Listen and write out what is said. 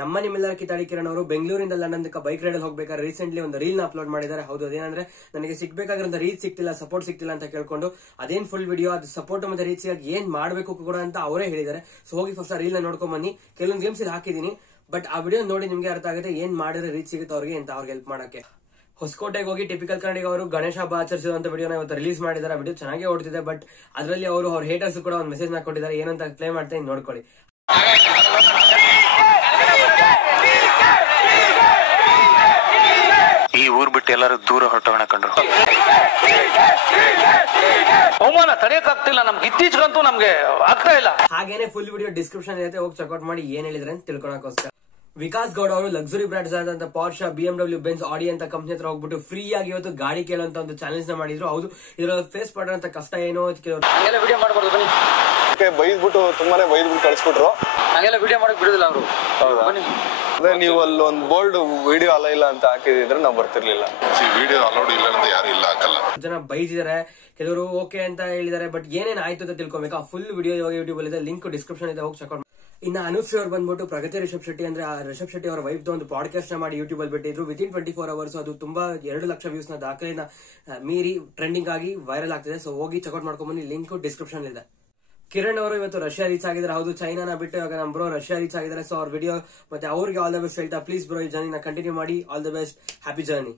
ನಮ್ಮ ನಿಮ್ಮೆಲ್ಲರ ಕಿತಾಡಿ ಕಿರಣ್ ಅವರು ಬೆಂಗಳೂರಿಂದ ಲಂಡನ್ ತನಕ ಬೈಕ್ ರೈಡ್ ಹೋಗ್ಬೇಕಾದ್ರೆ ರೀಸೆಂಟ್ಲಿ ಒಂದು ರೀಲ್ ನ ಅಪ್ಲೋಡ್ ಮಾಡಿದ್ದಾರೆ. ಹೌದು, ಅದೇನಂದ್ರೆ ನನಗೆ ಸಿಗ್ಬೇಕಾಗಿರೋ ರೀಚ್ ಸಿಗ್ತಿಲ್ಲ, ಸಪೋರ್ಟ್ ಸಿಗ್ತಿಲ್ಲ ಅಂತ ಕೇಳ್ಕೊಂಡು ಅದೇನ್ ಫುಲ್ ವಿಡಿಯೋ, ಅದು ಸಪೋರ್ಟ್ ಮತ್ತೆ ರೀಚ್ ಆಗಿ ಏನ್ ಮಾಡ್ಬೇಕು ಕೂಡ ಅಂತ ಅವರೇ ಹೇಳಿದ್ದಾರೆ. ಸೊ ಹೋಗಿ ಫಸ್ಟ್ ಆ ರೀಲ್ ನ ನೋಡ್ಕೊಂಡ್ ಬನ್ನಿ. ಕೆಲವೊಂದು ಗೇಮ್ಸ್ ಇಲ್ಲಿ ಹಾಕಿದೀನಿ, ಬಟ್ ಆ ವಿಡಿಯೋ ನೋಡಿ ನಿಮ್ಗೆ ಅರ್ಥ ಆಗುತ್ತೆ ಏನ್ ಮಾಡಿದ್ರೆ ರೀಚ್ ಸಿಗುತ್ತೆ ಅವ್ರಿಗೆ ಅಂತ, ಅವ್ರಿಗೆ ಹೆಲ್ಪ್ ಮಾಡಕ್ಕೆ. ಹೊಸಕೋಟೆಗೆ ಹೋಗಿ ಟಿಪಿಕಲ್ ಕನ್ನಡಿಗ ಅವರು ಗಣೇಶ ಹಬ್ಬ ಆಚರಿಸಿದಂತ ವಿಡಿಯೋನ ಇವತ್ತು ರಿಲೀಸ್ ಮಾಡಿದ್ದಾರೆ. ವಿಡಿಯೋ ಚೆನ್ನಾಗಿ ಓಡ್ತಿದೆ, ಬಟ್ ಅದರಲ್ಲಿ ಅವರು ಅವ್ರ ಹೇಟರ್ಸ್ ಕೂಡ ಒಂದು ಮೆಸೇಜ್ ನ ಕೊಟ್ಟಿದ್ದಾರೆ. ಏನಂತ ಪ್ಲೇ ಮಾಡ್ತಾ ನೋಡ್ಕೊಳ್ಳಿ. ಈ ಊರ್ ಬಿಟ್ಟು ಎಲ್ಲರೂ ದೂರ ಹೊರಟೋಣ ಕಂಡ್ರು. ಅವಮಾನ ತಡೆಯಕ್ಕಾಗ್ತಿಲ್ಲ ನಮ್ಗೆ, ಇತ್ತೀಚೆಗಂತೂ ನಮ್ಗೆ ಆಗ್ತಾ ಇಲ್ಲ. ಹಾಗೇನೆ ಫುಲ್ ವಿಡಿಯೋ ಡಿಸ್ಕ್ರಿಪ್ಷನ್ ಇರುತ್ತೆ, ಹೋಗಿ ಚೆಕ್ಔಟ್ ಮಾಡಿ ಏನ್ ಹೇಳಿದ್ರೆ ಅಂತ ತಿಳ್ಕೊಳಕೋಸ್ಕರ. ವಿಕಾಸ್ ಗೌಡ ಅವರು ಲಕ್ಸುರಿ ಬ್ರಾಂಡ್ಸ್ ಆದಂತ ಪಾರ್ಷಾ, BMW, ಬೆಂಜ್, ಆಡಿ ಅಂತ ಕಂಪನಿ ಹತ್ರ ಹೋಗ್ಬಿಟ್ಟು ಫ್ರೀ ಆಗಿ ಇವತ್ತು ಗಾಡಿ ಕೇಳುವಂತ ಒಂದು ಚಾಲೆಂಜ್ ನ ಮಾಡಿದ್ರು. ಹೌದು, ಇದರ ಫೇಸ್ ಮಾಡೋಂತ ಕಷ್ಟ ಏನೋ ಹಂಗೆಲ್ಲ ವಿಡಿಯೋ ಮಾಡ್ಬಾರ್ದು ಬನ್ನಿ. ಬೈದ್ಬಿಟ್ಟು ತುಂಬಾನೇ ಬೈದ್ಬಿಟ್ಟು ಕಳಿಸ್ಬಿಟ್ರು. ಹಂಗೆಲ್ಲ ವಿಡಿಯೋ ಮಾಡಕ್ ಬಿಡುದಿಲ್ಲ ಅವರು. ಬನ್ನಿ, ಅದೇ ನೀವು ಅಲ್ಲಿ ಒಂದು ಬೋಲ್ಡ್ ವಿಡಿಯೋ ಅಲ್ಲ ಇಲ್ಲ ಅಂತ ಹಾಕಿದ್ರೆ ನಾವು ಬರ್ತಿರ್ಲಿಲ್ಲ. ವಿಡಿಯೋ ಅಲೌಡ್ ಇಲ್ಲ ಅಂತ ಯಾರು ಇಲ್ಲ ಹಾಕಲ್ಲ. ಜನ ಬೈದಿದ್ದಾರೆ, ಕೆಲವರು ಓಕೆ ಅಂತ ಹೇಳಿದ್ದಾರೆ, ಬಟ್ ಏನೇನ್ ಆಯ್ತು ಅಂತ ತಿಳ್ಕೊಬೇಕಾ. ಫುಲ್ ವಿಡಿಯೋ ಇವಾಗ ಯೂಟ್ಯೂಬ್ ಅಲ್ಲಿ ಇದೆ, ಲಿಂಕ್ ಡಿಸ್ಕ್ರಿಪ್ಷನ್ ಇದೆ, ಹೋಗಿ ಚೆಕ್ಔಟ್. ಇನ್ನು ಅನುಶ್ರೀ ಅವ್ರು ಬಂದ್ಬಿಟ್ಟು ಪ್ರಗತಿ ರಿಷಬ್ ಶೆಟ್ಟಿ ಅಂದ್ರೆ ರಿಷಬ್ ಶೆಟ್ಟಿ ಅವರ ವೈಫ್ ಒಂದು ಪಾಡ್ಕಾಸ್ಟ್ ನ ಮಾಡಿ ಯೂಟ್ಯೂಬ್ ಅಲ್ಲಿ ಬಿಟ್ಟಿದ್ರು. ವಿತಿನ್ 24 hours ಅದು ತುಂಬಾ 2 ಲಕ್ಷ ವ್ಯೂಸ್ ನ ದಾಖಲೆನ ಮೀರಿ ಟ್ರೆಂಡಿಂಗ್ ಆಗಿ ವೈರಲ್ ಆಗ್ತಿದೆ. ಸೊ ಹೋಗಿ ಚೆಕ್ಔಟ್ ಮಾಡ್ಕೊಂಡ್ ಬನ್ನಿ, ಲಿಂಕ್ ಡಿಸ್ಕ್ರಿಪ್ಷನ್ ಇದೆ. ಕಿರಣ್ ಅವರು ಇವತ್ತು ರಷ್ಯಾ ರೀಚ್ ಆಗಿದ್ದಾರೆ. ಹೌದು, ಚೈನಾನ ಬಿಟ್ಟು ಇವಾಗ ನಮ್ಮ ಬ್ರೋ ರಷ್ಯಾ ರೀಚ್ ಆಗಿದ್ದಾರೆ. ಸೊ ಅವ್ರ ವಿಡಿಯೋ ಮತ್ತೆ ಅವ್ರಿಗೆ ಆಲ್ ದ ಬೆಸ್ಟ್ ಹೇಳ್ತಾ, ಪ್ಲೀಸ್ ಬ್ರೋ ಈ ಜರ್ನಿನ ಕಂಟಿನ್ಯೂ ಮಾಡಿ. All the best, happy journey.